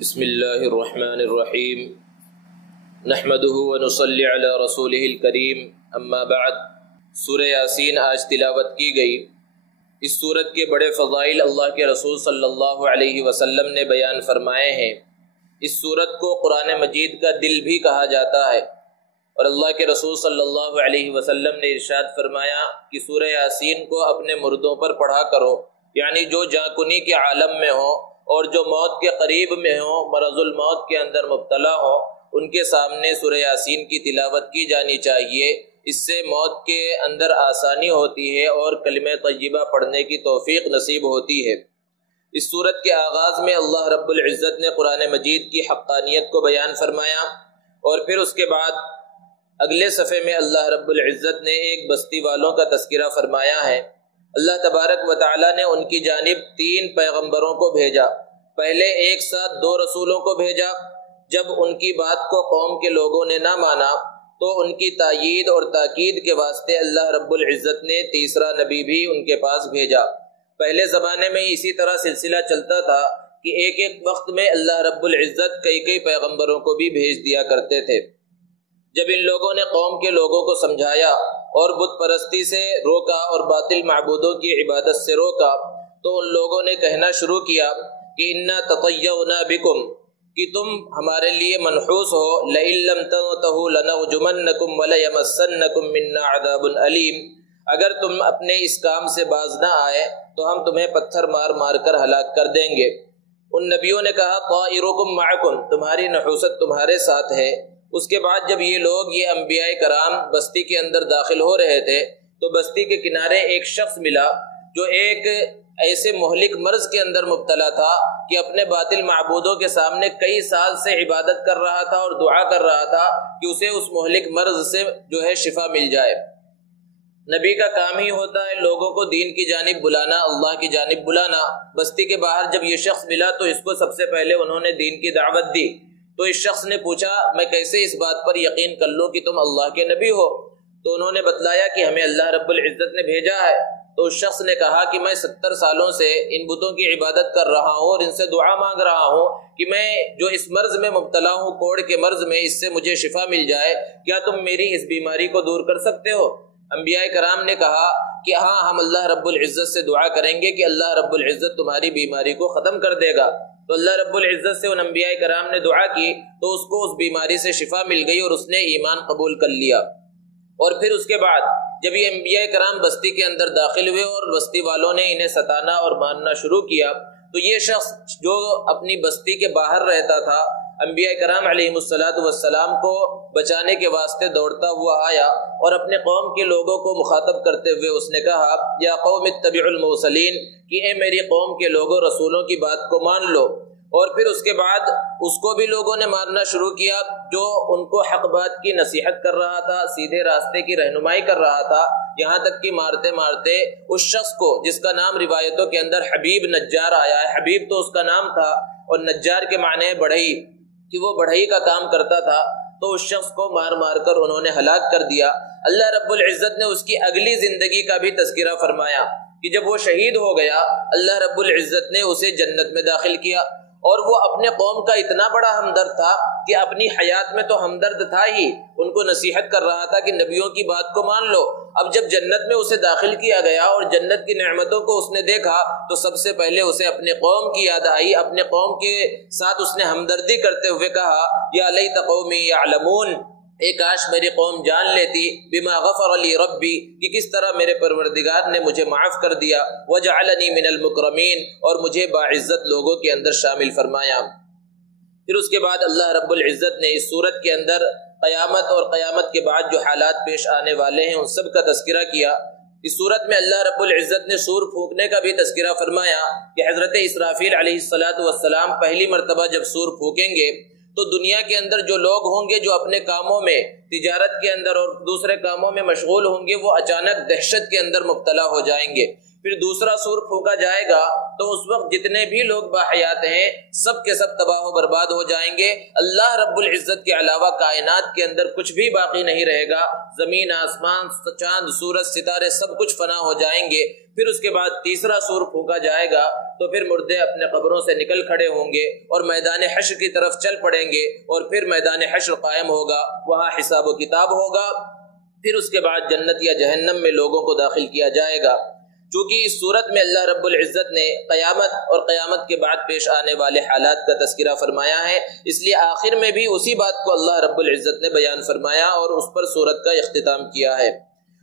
بسم اللہ الرحمن الرحیم نحمده ونصلی علی رسولہ الکریم اما بعد۔ سورہ یاسین آج تلاوت کی گئی۔ اس سورت کے بڑے فضائل اللہ کے رسول صلی اللہ علیہ وسلم نے بیان فرمائے ہیں۔ اس سورت کو قرآن مجید کا دل بھی کہا جاتا ہے، اور اللہ کے رسول صلی اللہ علیہ وسلم نے ارشاد فرمایا کہ سورہ یاسین کو اپنے مردوں پر پڑھا کرو، یعنی جو جاں کے عالم میں ہو اور جو موت کے قریب میں ہوں، مرض الموت کے اندر مبتلا ہوں، ان کے سامنے سورہ یاسین کی تلاوت کی جانی چاہیے۔ اس سے موت کے اندر آسانی ہوتی ہے اور کلمہ طیبہ پڑھنے کی توفیق نصیب ہوتی ہے۔ اس سورت کے آغاز میں اللہ رب العزت نے قرآن مجید کی حقانیت کو بیان فرمایا، اور پھر اس کے بعد اگلے صفحے میں اللہ رب العزت نے ایک بستی والوں کا تذکرہ فرمایا ہے۔ اللہ تبارک و تعالی نے ان کی جانب 3 پیغمبروں کو بھیجا۔ پہلے ایک ساتھ 2 رسولوں کو بھیجا۔ جب ان کی بات کو قوم کے لوگوں نے نہ مانا تو ان کی تائید اور تاکید کے واسطے اللہ رب العزت نے تیسرا نبی بھی ان کے پاس بھیجا۔ پہلے زمانے میں اسی طرح سلسلہ چلتا تھا کہ ایک ایک وقت میں اللہ رب العزت کئی پیغمبروں کو بھی بھیج دیا کرتے تھے۔ جب ان لوگوں نے قوم کے لوگوں کو سمجھایا اور بت پرستی سے روکا اور باطل معبودوں کی عبادت سے روکا، تو ان لوگوں نے کہنا شروع کیا کہ انا تطیرنا بکم، کہ تم ہمارے لیے منحوس ہو، لئن لم تنتہوا لنرجمنکم ولیمسنکم منا عذاب علیم، اگر تم اپنے اس کام سے باز نہ آئے تو ہم تمہیں پتھر مار مار کر ہلاک کر دیں گے۔ ان نبیوں نے کہا طائرکم معکم، تمہاری نحوست تمہارے ساتھ ہے۔ اس کے بعد جب یہ لوگ، یہ انبیاء کرام بستی کے اندر داخل ہو رہے تھے تو بستی کے کنارے ایک شخص ملا جو ایک ایسے مہلک مرض کے اندر مبتلا تھا کہ اپنے باطل معبودوں کے سامنے کئی سال سے عبادت کر رہا تھا اور دعا کر رہا تھا کہ اسے اس مہلک مرض سے جو ہے شفا مل جائے۔ نبی کا کام ہی ہوتا ہے لوگوں کو دین کی جانب بلانا، اللہ کی جانب بلانا۔ بستی کے باہر جب یہ شخص ملا تو اس کو سب سے پہلے انہوں نے دین کی دعوت دی۔ تو اس شخص نے پوچھا میں کیسے اس بات پر یقین کر لوں کہ تم اللہ کے نبی ہو؟ تو انہوں نے بتلایا کہ ہمیں اللہ رب العزت نے بھیجا ہے۔ تو اس شخص نے کہا کہ میں 70 سالوں سے ان بتوں کی عبادت کر رہا ہوں اور ان سے دعا مانگ رہا ہوں کہ میں جو اس مرض میں مبتلا ہوں، کوڑ کے مرض میں، اس سے مجھے شفا مل جائے، کیا تم میری اس بیماری کو دور کر سکتے ہو؟ انبیاء کرام نے کہا کہ ہاں، ہم اللہ رب العزت سے دعا کریں گے کہ اللہ رب العزت تمہاری بیماری کو ختم کر دے گا۔ تو اللہ رب العزت سے ان انبیاء کرام نے دعا کی تو اس کو اس بیماری سے شفا مل گئی اور اس نے ایمان قبول کر لیا۔ اور پھر اس کے بعد جب یہ انبیاء کرام بستی کے اندر داخل ہوئے اور بستی والوں نے انہیں ستانا اور مارنا شروع کیا، تو یہ شخص جو اپنی بستی کے باہر رہتا تھا، انبیاء کرام علیہ السلام کو بچانے کے واسطے دوڑتا ہوا آیا اور اپنے قوم کے لوگوں کو مخاطب کرتے ہوئے اس نے کہا یا قوم اتبعوا المرسلین، کہ اے میری قوم کے لوگوں، رسولوں کی بات کو مان لو۔ اور پھر اس کے بعد اس کو بھی لوگوں نے مارنا شروع کیا جو ان کو حق بات کی نصیحت کر رہا تھا، سیدھے راستے کی رہنمائی کر رہا تھا، یہاں تک کہ مارتے مارتے اس شخص کو، جس کا نام روایتوں کے اندر حبیب نجار آیا ہے، حبیب تو اس کا نام تھا اور نجار کے معنی ہے بڑھئی، کہ وہ بڑھئی کا کام کرتا تھا، تو اس شخص کو مار مار کر انہوں نے ہلاک کر دیا۔ اللہ رب العزت نے اس کی اگلی زندگی کا بھی تذکرہ فرمایا کہ جب وہ شہید ہو گیا، اللہ رب العزت نے اسے جنت میں داخل کیا، اور وہ اپنے قوم کا اتنا بڑا ہمدرد تھا کہ اپنی حیات میں تو ہمدرد تھا ہی، ان کو نصیحت کر رہا تھا کہ نبیوں کی بات کو مان لو۔ اب جب جنت میں اسے داخل کیا گیا اور جنت کی نعمتوں کو اس نے دیکھا تو سب سے پہلے اسے اپنے قوم کی یاد آئی۔ اپنے قوم کے ساتھ اس نے ہمدردی کرتے ہوئے کہا یا لیت قومی یعلمون، اے کاش میری قوم جان لیتی، بما غفر لی ربی، کہ کس طرح میرے پروردگار نے مجھے معاف کر دیا، وجعلنی من المکرمین، اور مجھے باعزت لوگوں کے اندر شامل فرمایا۔ پھر اس کے بعد اللہ رب العزت نے اس سورت کے اندر قیامت اور قیامت کے بعد جو حالات پیش آنے والے ہیں ان سب کا تذکرہ کیا۔ اس سورت میں اللہ رب العزت نے سور پھونکنے کا بھی تذکرہ فرمایا کہ حضرت اسرافیل علیہ السلام پہلی مرتبہ جب سور پھونکیں گے تو دنیا کے اندر جو لوگ ہوں گے جو اپنے کاموں میں، تجارت کے اندر اور دوسرے کاموں میں مشغول ہوں گے، وہ اچانک دہشت کے اندر مبتلا ہو جائیں گے، پھر دوسرا سور پھونکا جائے گا تو اس وقت جتنے بھی لوگ باحیات ہیں سب کے سب تباہ و برباد ہو جائیں گے. اللہ رب العزت کے علاوہ کائنات کے اندر کچھ بھی باقی نہیں رہے گا. زمین، آسمان، چاند، سورج، ستارے سب کچھ فنا ہو جائیں گے. پھر اس کے بعد تیسرا سور پھونکا جائے گا تو پھر مردے اپنے قبروں سے نکل کھڑے ہوں گے اور میدان حشر کی طرف چل پڑیں گے، اور پھر میدان حشر قائم ہوگا، وہاں حساب و کتاب ہوگا. پھر اس کے بعد جنت یا جہنم میں لوگوں کو داخل کیا جائے گا. چونکہ اس صورت میں اللہ رب العزت نے قیامت اور قیامت کے بعد پیش آنے والے حالات کا تذکرہ فرمایا ہے، اس لیے آخر میں بھی اسی بات کو اللہ رب العزت نے بیان فرمایا اور اس پر صورت کا اختتام کیا ہے.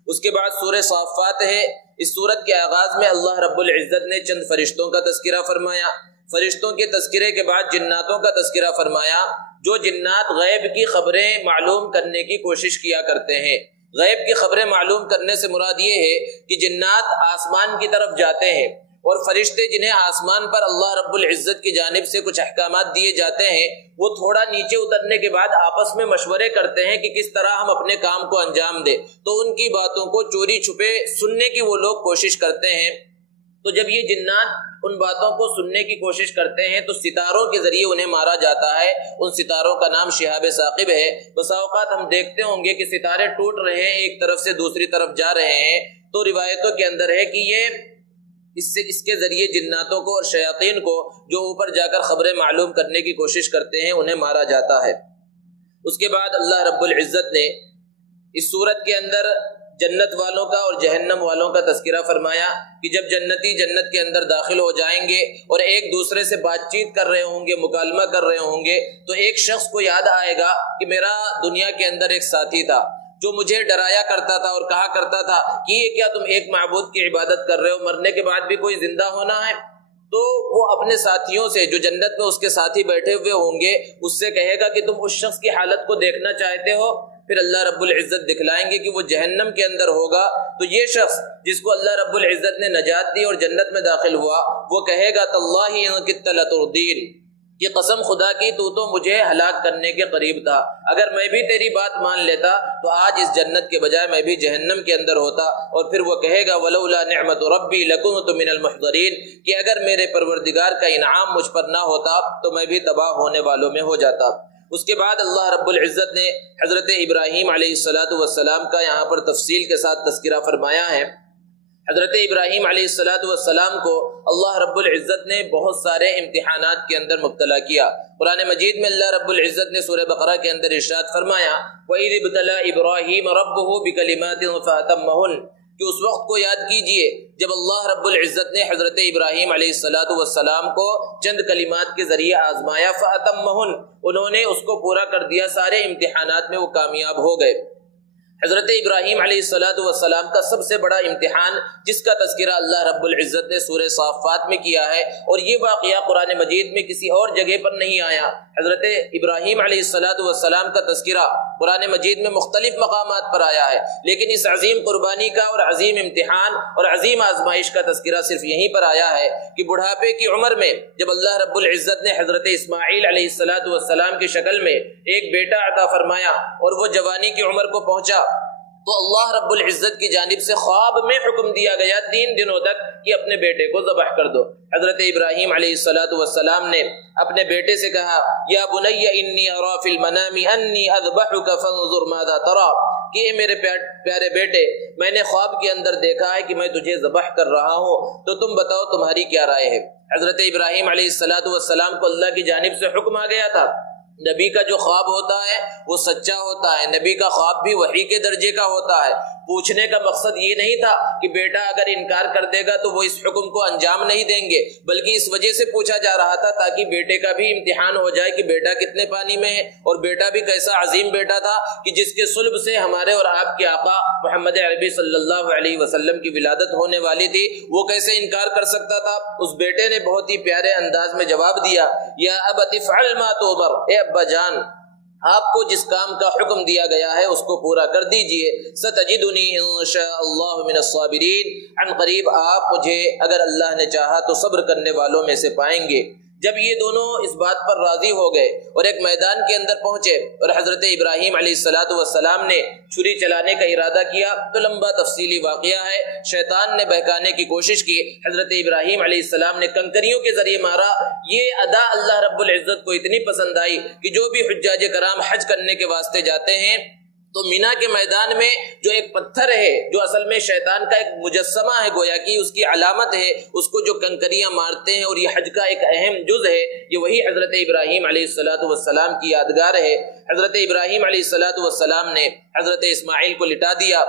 اس کے بعد سورہ صافات ہے. اس صورت کے آغاز میں اللہ رب العزت نے چند فرشتوں کا تذکرہ فرمایا. فرشتوں کے تذکرے کے بعد جناتوں کا تذکرہ فرمایا. جو جنات غیب کی خبریں معلوم کرنے کی کوشش کیا کرتے ہیں. غیب کی خبریں معلوم کرنے سے مراد یہ ہے کہ جنات آسمان کی طرف جاتے ہیں اور فرشتے جنہیں آسمان پر اللہ رب العزت کی جانب سے کچھ احکامات دیے جاتے ہیں وہ تھوڑا نیچے اترنے کے بعد آپس میں مشورے کرتے ہیں کہ کس طرح ہم اپنے کام کو انجام دیں. تو ان کی باتوں کو چوری چھپے سننے کی وہ لوگ کوشش کرتے ہیں. تو جب یہ جنات ان باتوں کو سننے کی کوشش کرتے ہیں تو ستاروں کے ذریعے انہیں مارا جاتا ہے. ان ستاروں کا نام شہاب ثاقب ہے. بسا اوقات ہم دیکھتے ہوں گے کہ ستارے ٹوٹ رہے ہیں، ایک طرف سے دوسری طرف جا رہے ہیں، تو روایتوں کے اندر ہے کہ یہ اس کے ذریعے جناتوں کو اور شیاطین کو جو اوپر جا کر خبریں معلوم کرنے کی کوشش کرتے ہیں انہیں مارا جاتا ہے. اس کے بعد اللہ رب العزت نے اس صورت کے اندر جنت والوں کا اور جہنم والوں کا تذکرہ فرمایا کہ جب جنتی جنت کے اندر داخل ہو جائیں گے اور ایک دوسرے سے بات چیت کر رہے ہوں گے، مکالمہ کر رہے ہوں گے، تو ایک شخص کو یاد آئے گا کہ میرا دنیا کے اندر ایک ساتھی تھا جو مجھے ڈرایا کرتا تھا اور کہا کرتا تھا کہ یہ کیا تم ایک معبود کی عبادت کر رہے ہو، مرنے کے بعد بھی کوئی زندہ ہونا ہے. تو وہ اپنے ساتھیوں سے جو جنت میں اس کے ساتھی بیٹھے ہوئے ہوں گے اس سے کہے گا کہ تم اس شخص کی حالت کو دیکھنا چاہتے ہو. پھر اللہ رب العزت دکھلائیں گے کہ وہ جہنم کے اندر ہوگا. تو یہ شخص جس کو اللہ رب العزت نے نجات دی اور جنت میں داخل ہوا وہ کہے گا تاللہ ان کدت لتردین، یہ قسم خدا کی تو مجھے ہلاک کرنے کے قریب تھا. اگر میں بھی تیری بات مان لیتا تو آج اس جنت کے بجائے میں بھی جہنم کے اندر ہوتا. اور پھر وہ کہے گا ولولا نعمت ربی لکنت من المحضرین، کہ اگر میرے پروردگار کا انعام مجھ پر نہ ہوتا تو میں بھی تباہ ہونے والوں میں ہو جاتا. اس کے بعد اللہ رب العزت نے حضرت ابراہیم علیہ السلام کا یہاں پر تفصیل کے ساتھ تذکرہ فرمایا ہے. حضرت ابراہیم علیہ السلام کو اللہ رب العزت نے بہت سارے امتحانات کے اندر مبتلا کیا. قرآن مجید میں اللہ رب العزت نے سورہ بقرہ کے اندر ارشاد فرمایا وَإِذِ ابْتَلَىٰ إِبْرَاهِيمَ رَبُّهُ بِكَلِمَاتٍ فَأَتَمَّهُنَّ، کہ اس وقت کو یاد کیجئے جب اللہ رب العزت نے حضرت ابراہیم علیہ السلام کو چند کلمات کے ذریعے آزمایا. فَأَتَمَّهُنَّ، انہوں نے اس کو پورا کر دیا، سارے امتحانات میں وہ کامیاب ہو گئے. حضرت ابراہیم علیہ السلام کا سب سے بڑا امتحان جس کا تذکرہ اللہ رب العزت نے سورہ صافات میں کیا ہے، اور یہ واقعہ قرآن مجید میں کسی اور جگہ پر نہیں آیا. حضرت ابراہیم علیہ السلام کا تذکرہ قرآن مجید میں مختلف مقامات پر آیا ہے، لیکن اس عظیم قربانی کا اور عظیم امتحان اور عظیم آزمائش کا تذکرہ صرف یہیں پر آیا ہے کہ بڑھاپے کی عمر میں جب اللہ رب العزت نے حضرت اسماعیل علیہ السلام کی شکل میں ایک بیٹا عطا فرمایا اور وہ جوانی کی عمر کو پہنچا تو اللہ رب العزت کی جانب سے خواب میں حکم دیا گیا 3 دنوں تک کہ اپنے بیٹے کو ذبح کر دو. حضرت ابراہیم علیہ السلام نے اپنے بیٹے سے کہا یا بنی انی ارا فی المنام انی اذبحک فانظر ماذا ترى، کہ میرے پیارے بیٹے میں نے خواب کے اندر دیکھا ہے کہ میں تجھے ذبح کر رہا ہوں، تو تم بتاؤ تمہاری کیا رائے ہے. حضرت ابراہیم علیہ السلام کو اللہ کی جانب سے حکم آ گیا تھا. نبی کا جو خواب ہوتا ہے وہ سچا ہوتا ہے، نبی کا خواب بھی وحی کے درجے کا ہوتا ہے. پوچھنے کا مقصد یہ نہیں تھا کہ بیٹا اگر انکار کر دے گا تو وہ اس حکم کو انجام نہیں دیں گے، بلکہ اس وجہ سے پوچھا جا رہا تھا تاکہ بیٹے کا بھی امتحان ہو جائے کہ بیٹا کتنے پانی میں ہے، اور بیٹا بھی کیسا عظیم بیٹا تھا کہ جس کے صلب سے ہمارے اور آپ کے آقا محمد عربی صلی اللہ علیہ وسلم کی ولادت ہونے والی تھی، وہ کیسے انکار کر سکتا تھا. اس بیٹے نے بہت ہی پیارے انداز میں جواب دیا یا ابت افعل ما تؤمر، اے ابا جان آپ کو جس کام کا حکم دیا گیا ہے اس کو پورا کر دیجئے. ستجدنی انشاء اللہ من الصابرین، عن قریب آپ مجھے اگر اللہ نے چاہا تو صبر کرنے والوں میں سے پائیں گے. جب یہ دونوں اس بات پر راضی ہو گئے اور ایک میدان کے اندر پہنچے اور حضرت ابراہیم علیہ السلام نے چھری چلانے کا ارادہ کیا تو لمبا تفصیلی واقعہ ہے، شیطان نے بہکانے کی کوشش کی، حضرت ابراہیم علیہ السلام نے کنکریوں کے ذریعے مارا۔ یہ ادا اللہ رب العزت کو اتنی پسند آئی کہ جو بھی حجاج کرام حج کرنے کے واسطے جاتے ہیں تو مینا کے میدان میں جو ایک پتھر ہے جو اصل میں شیطان کا ایک مجسمہ ہے، گویا کہ اس کی علامت ہے، اس کو جو کنکریاں مارتے ہیں اور یہ حج کا ایک اہم جز ہے، یہ وہی حضرت ابراہیم علیہ السلام کی یادگار ہے۔ حضرت ابراہیم علیہ السلام نے حضرت اسماعیل کو لٹا دیا،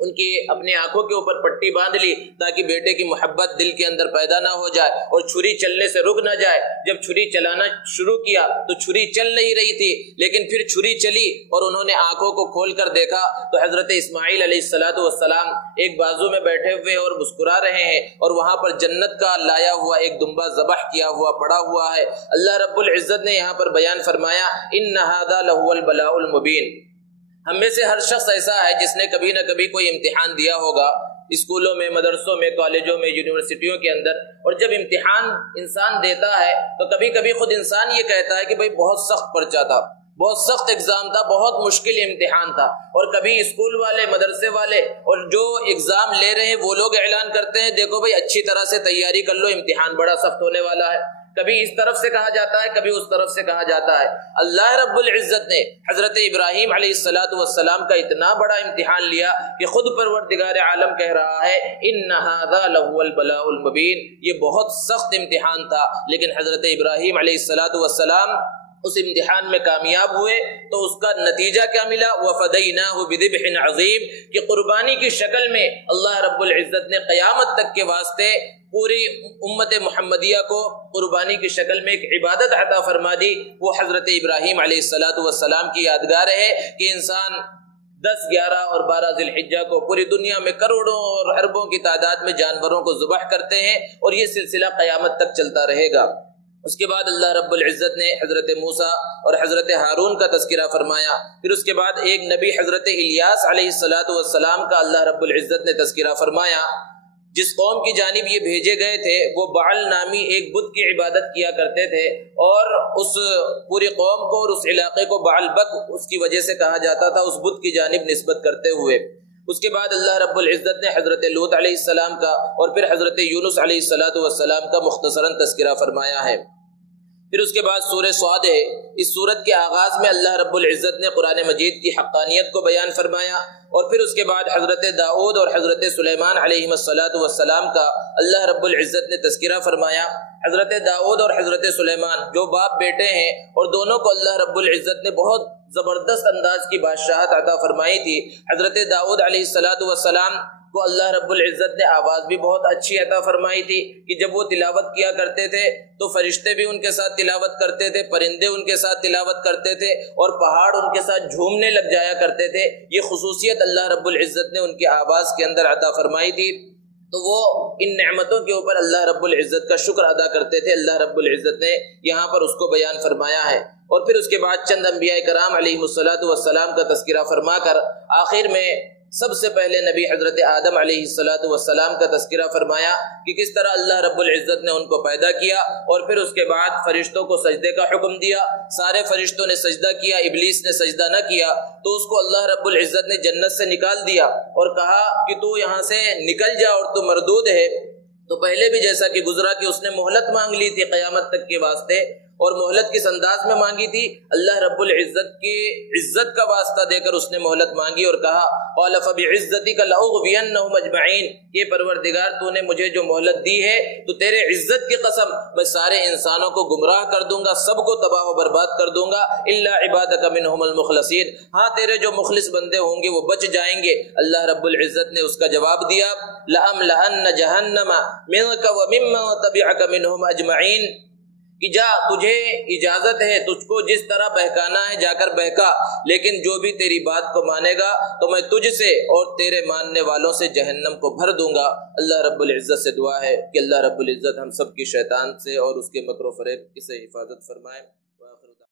ان کی اپنے آنکھوں کے اوپر پٹی باندھ لی تاکہ بیٹے کی محبت دل کے اندر پیدا نہ ہو جائے اور چھری چلنے سے رک نہ جائے۔ جب چھری چلانا شروع کیا تو چھری چل نہیں رہی تھی، لیکن پھر چھری چلی اور انہوں نے آنکھوں کو کھول کر دیکھا تو حضرت اسماعیل علیہ السلام ایک بازو میں بیٹھے ہوئے اور مسکرا رہے ہیں، اور وہاں پر جنت کا لایا ہوا ایک دمبا ذبح کیا ہوا پڑا ہوا ہے۔ اللہ رب العزت نے یہاں پر بیان فرمایا ان ھذا لہو البلاء المبین۔ ہم میں سے ہر شخص ایسا ہے جس نے کبھی نہ کبھی کوئی امتحان دیا ہوگا، اسکولوں میں، مدرسوں میں، کالجوں میں، یونیورسٹیوں کے اندر، اور جب امتحان انسان دیتا ہے تو کبھی کبھی خود انسان یہ کہتا ہے کہ بھئی بہت سخت پرچہ تھا، بہت سخت ایگزام تھا، بہت مشکل امتحان تھا، اور کبھی اسکول والے، مدرسے والے اور جو ایگزام لے رہے ہیں وہ لوگ اعلان کرتے ہیں دیکھو بھئی اچھی طرح سے تیاری کر لو، امتحان بڑا سخت ہونے والا ہے۔ کبھی اس طرف سے کہا جاتا ہے، کبھی اس طرف سے کہا جاتا ہے۔ اللہ رب العزت نے حضرت ابراہیم علیہ السلام کا اتنا بڑا امتحان لیا کہ خود پروردگار عالم کہہ رہا ہے ان ھذا لہو البلاء المبین، یہ بہت سخت امتحان تھا، لیکن حضرت ابراہیم علیہ السلام اس امتحان میں کامیاب ہوئے تو اس کا نتیجہ کیا ملا؟ وَفَدَيْنَاهُ بِذِبْحٍ عَظِيمٍ، کہ قربانی کی شکل میں اللہ رب العزت نے قیامت تک کے واسطے پوری امت محمدیہ کو قربانی کی شکل میں ایک عبادت عطا فرما دی۔ وہ حضرت ابراہیم علیہ السلام کی یادگار ہے کہ انسان 10، 11 اور 12 ذی الحجہ کو پوری دنیا میں کروڑوں اور اربوں کی تعداد میں جانوروں کو ذبح کرتے ہیں، اور یہ سلسلہ قیامت تک چلتا رہے گا۔ اس کے بعد اللہ رب العزت نے حضرت موسیٰ اور حضرت ہارون کا تذکرہ فرمایا، پھر اس کے بعد ایک نبی حضرت الیاس علیہ السلام کا اللہ رب العزت نے تذکرہ فرمایا۔ جس قوم کی جانب یہ بھیجے گئے تھے وہ بعل نامی ایک بت کی عبادت کیا کرتے تھے، اور اس پوری قوم کو اور اس علاقے کو بعل بک اس کی وجہ سے کہا جاتا تھا، اس بت کی جانب نسبت کرتے ہوئے۔ اس کے بعد اللہ رب العزت نے حضرت لوط علیہ السلام کا اور پھر حضرت یونس علیہ السلام کا مختصراً تذکرہ فرمایا ہے۔ پھر اس کے بعد سورہ صاد ہے۔ اس سورت کے آغاز میں اللہ رب العزت نے قرآن مجید کی حقانیت کو بیان فرمایا، اور پھر اس کے بعد حضرت داؤد اور حضرت سلیمان علیہ السلام کا اللہ رب العزت نے تذکرہ فرمایا۔ حضرت داؤد اور حضرت سلیمان جو باپ بیٹے ہیں، اور دونوں کو اللہ رب العزت نے بہت زبردست انداز کی بادشاہت عطا فرمائی تھی۔ حضرت داؤد علیہ السلام کو اللہ رب العزت نے آواز بھی بہت اچھی عطا فرمائی تھی کہ جب وہ تلاوت کیا کرتے تھے تو فرشتے بھی ان کے ساتھ تلاوت کرتے تھے، پرندے ان کے ساتھ تلاوت کرتے تھے، اور پہاڑ ان کے ساتھ جھومنے لگ جایا کرتے تھے۔ یہ خصوصیت اللہ رب العزت نے ان کی آواز کے اندر عطا فرمائی تھی، تو وہ ان نعمتوں کے اوپر اللہ رب العزت کا شکر ادا کرتے تھے۔ اللہ رب العزت نے یہاں پر اس کو بیان فرمایا ہے، اور پھر اس کے بعد چند انبیاء کرام علیہ السلام کا تذکرہ فرما کر آخر میں سب سے پہلے نبی حضرت آدم علیہ السلام کا تذکرہ فرمایا کہ کس طرح اللہ رب العزت نے ان کو پیدا کیا، اور پھر اس کے بعد فرشتوں کو سجدے کا حکم دیا۔ سارے فرشتوں نے سجدہ کیا، ابلیس نے سجدہ نہ کیا، تو اس کو اللہ رب العزت نے جنت سے نکال دیا اور کہا کہ تو یہاں سے نکل جا اور تو مردود ہے۔ تو پہلے بھی جیسا کہ گزرا کہ اس نے مہلت مانگ لی تھی قیامت تک کے واسطے، اور مہلت کس انداز میں مانگی تھی؟ اللہ رب العزت کی عزت کا واسطہ دے کر اس نے مہلت مانگی اور کہا قال فبعزتک لاغوینہم اجمعین، یہ پروردگار تو نے مجھے جو مہلت دی ہے تو تیرے عزت کی قسم میں سارے انسانوں کو گمراہ کر دوں گا، سب کو تباہ و برباد کر دوں گا، الا عبادک منہم المخلصین، ہاں تیرے جو مخلص بندے ہوں گے وہ بچ جائیں گے۔ اللہ رب العزت نے اس کا جواب دیا لأملأن جہنم منک وممن تبعک منہم اجمعین، کہ جا تجھے اجازت ہے، تجھ کو جس طرح بہکانا ہے جا کر بہکا، لیکن جو بھی تیری بات کو مانے گا تو میں تجھ سے اور تیرے ماننے والوں سے جہنم کو بھر دوں گا۔ اللہ رب العزت سے دعا ہے کہ اللہ رب العزت ہم سب کی شیطان سے اور اس کے مکر و فریب سے حفاظت فرمائے۔